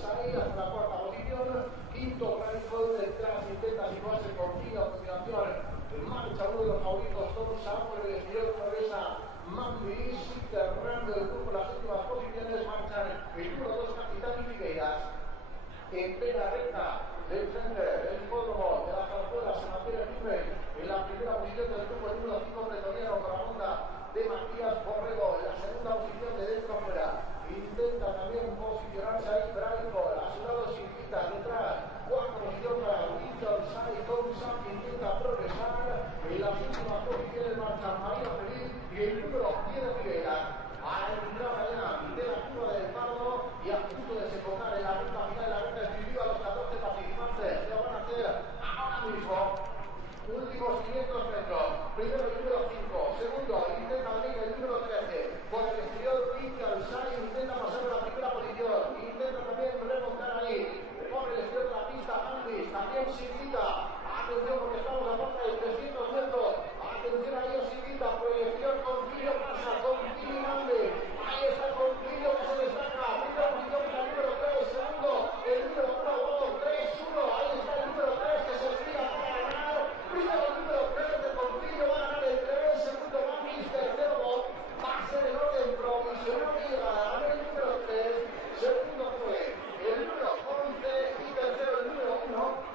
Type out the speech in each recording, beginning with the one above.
Sai hasta la cuarta posición. Quinto, Radical detrás, intenta situarse con Kino a continuación. Marcha uno de los favoritos, Tom Samuel, el exterior progresa. Mambi, cerrando el grupo las últimas posiciones, marchan el número 2, Capitán y Figueiras. En plena recta del frente del hipódromo de la Zarzuela se mantiene firme en la primera posición del grupo, el número 5, Pretoriano, con la ronda de Matías Borrego. En la segunda posición de dentro a fuera intenta también posicionarse ahí Braico, a su lado Silvita, detrás cuarta posición para Winter Sai, Thompson, que intenta progresar. En las últimas posiciones marcha María Feliz y el número 10 de Figueira. A la mañana de la curva del Pardo y a punto de desembocar en la recta final de la recta definitiva, los 14 participantes lo van a hacer ahora mismo. Últimos 500 metros. Primero el número 5. Segundo, intenta venir el número 13. Por el exterior, Winter Sai intenta pasar a la primera posición. Intenta también remontar ahí. Por el exterior de la pista, Andis. También Silvita. Atención porque estamos a falta de 300 metros. Atención ahí a Silvita. Por el exterior, Concilio pasa. Concilio Andis. Ahí está el Concilio que se destaca. Primera posición para el número 3. Segundo, el número 1, 2, 3, 1. Ahí está el número 3 que se estira para ganar. Primero el número 3 de Concilio va a ganar el 3. Segundo, Mamis. Tercero, va a ser el orden provisional y va a ganar el número 3. Segundo fue el número 11 y tercero el número 1.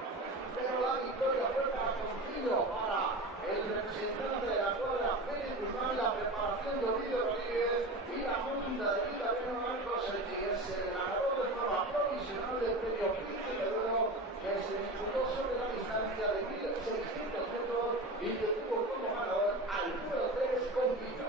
Pero la victoria fue para Concilio, para el representante de la cuadra, Pérez Guzmán, la preparación de Ovidio Rodríguez y la monta de Vitalino Marcos, el que es el ganador de forma provisional del premio Príncipe de Oro, que se disputó sobre la distancia de 1.600 metros y que tuvo como ganador al número 3, Concilio.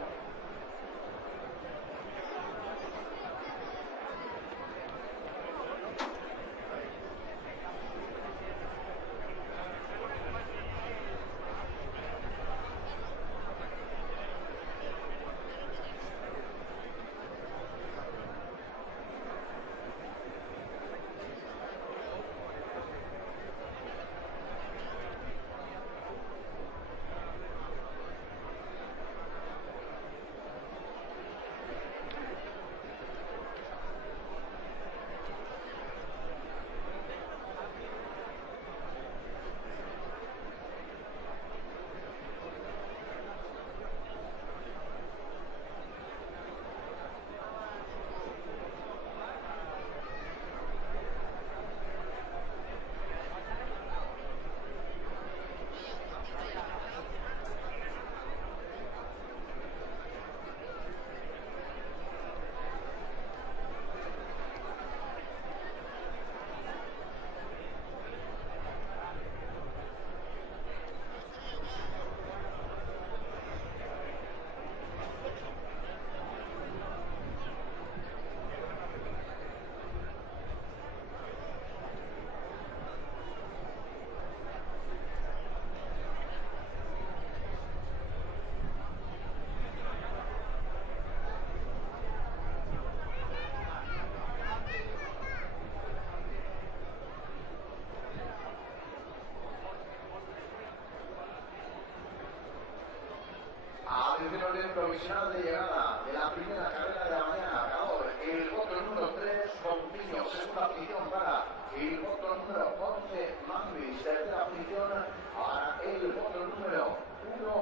Provisional de llegada de la primera carrera de la mañana, ganador el voto número 3, Concilio. Segunda posición para el voto número 11, Mambis. Tercera posición para el voto número 1,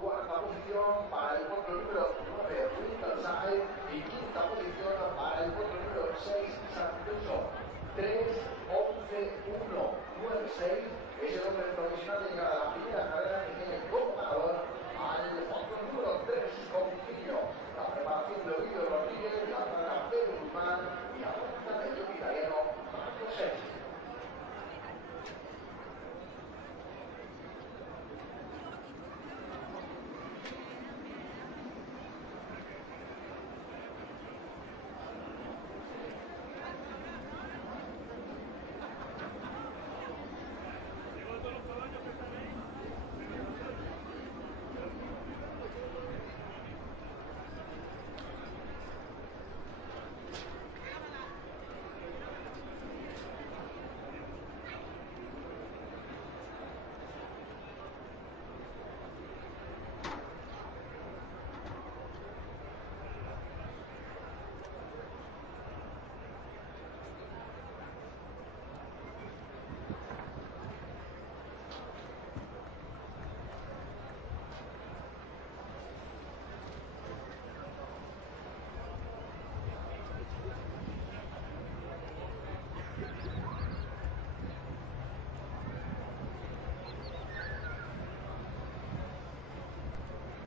cuarta posición para el voto número 9, Winterside, y quinta posición para el voto número 6, Santucho. 3, 11, 1, 9, 6 es el orden provisional de llegada.